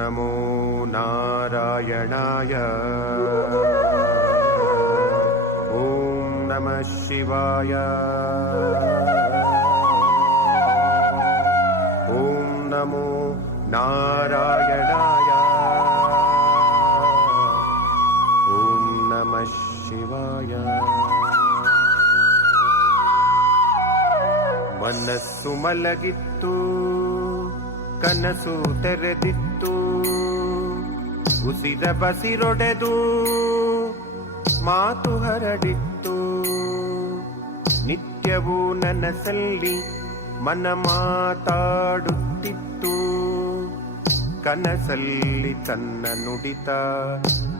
ನಮೋ ನಾರಾಯಣಾಯ. ಓಂ ನಮಃ ಶಿವಾಯ. ಓಂ ನಮೋ ನಾರಾಯಣಾಯ. ಓಂ ನಮಃ ಶಿವಾಯ. ಮನಸ್ಸು ಮಲಗಿತ್ತು, ಕನಸು ತೆರೆದಿತ್ತು, ಉಸಿರ ಬಸಿರೊಡೆದು ಮಾತು ಹರಡಿತ್ತು. ನಿತ್ಯವೂ ನನಸಲ್ಲಿ ಮನ ಮಾತಾಡುತ್ತಿತ್ತು, ಕನಸಲ್ಲಿ ತನ್ನ ನುಡಿತ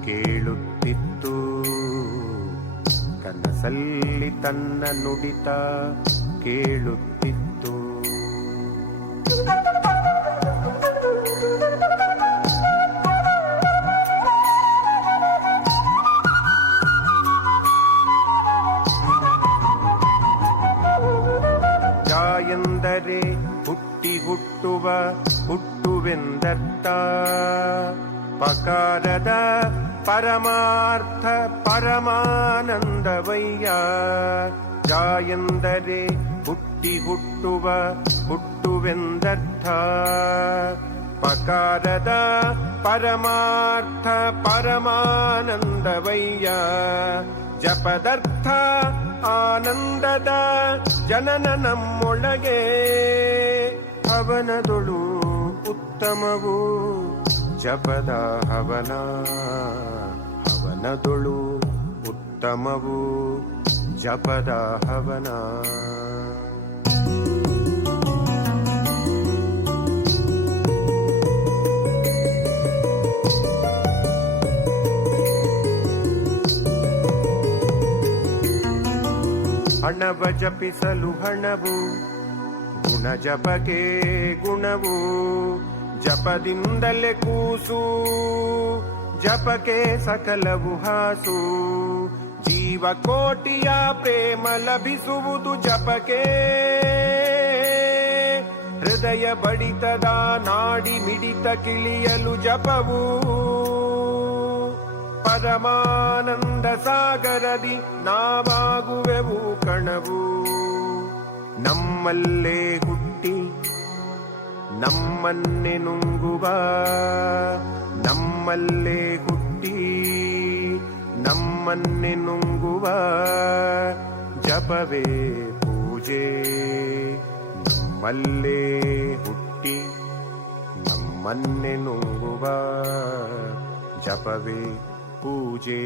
ಕೇಳುತ್ತಿತ್ತು. ಕನಸಲ್ಲಿ ತನ್ನ ನುಡಿತ ಕೇಳುತ್ತಿತ್ತು. ಎಂದರೆ ಹುಟ್ಟಿ ಹುಟ್ಟುವ ಹುಟ್ಟುವೆಂದರ್ಥ. ಪಕಾರದ ಪರಮಾರ್ಥ ಪರಮಾನಂದವಯ್ಯ. ಜಾ ಎಂದರೆ ಹುಟ್ಟಿ ಹುಟ್ಟುವ ಹುಟ್ಟುವೆಂದರ್ಥ. ಪಕಾರದ ಪರಮಾರ್ಥ ಪರಮಾನಂದವಯ್ಯ. ಜಪದರ್ಥ ಆನಂದದ ಜನನ ನಮ್ಮೊಳಗೆ. ಹವನದೊಳು ಉತ್ತಮವು ಜಪದ ಹವನ. ಹವನದೊಳು ಉತ್ತಮವು ಜಪದ ಹವನ. ಹಣವ ಜಪಿಸಲು ಹಣವು, ಗುಣ ಜಪಕ್ಕೆ ಗುಣವು. ಜಪದಿಂದಲೇ ಕೂಸು, ಜಪಕ್ಕೆ ಸಕಲವು ಹಾಸು. ಜೀವಕೋಟಿಯ ಪ್ರೇಮ ಲಭಿಸುವುದು ಜಪಕ್ಕೆ. ಹೃದಯ ಬಡಿತದ ನಾಡಿ ಮಿಡಿತ ಕಿಳಿಯಲು ಜಪವು. ಪರಮಾನಂದ ಸಾಗರದಿ ನಾವಾಗುವೆವು ಕಣವು. ನಮ್ಮಲ್ಲೇ ಹುಟ್ಟಿ ನಮ್ಮನ್ನೇ ನುಂಗುವ. ನಮ್ಮಲ್ಲೇ ಹುಟ್ಟಿ ನಮ್ಮನ್ನೇ ನುಂಗುವ ಜಪವೇ ಪೂಜೆ. ನಮ್ಮಲ್ಲೇ ಹುಟ್ಟಿ ನಮ್ಮನ್ನೇ ನುಂಗುವ ಜಪವೇ ಪೂಜೆ.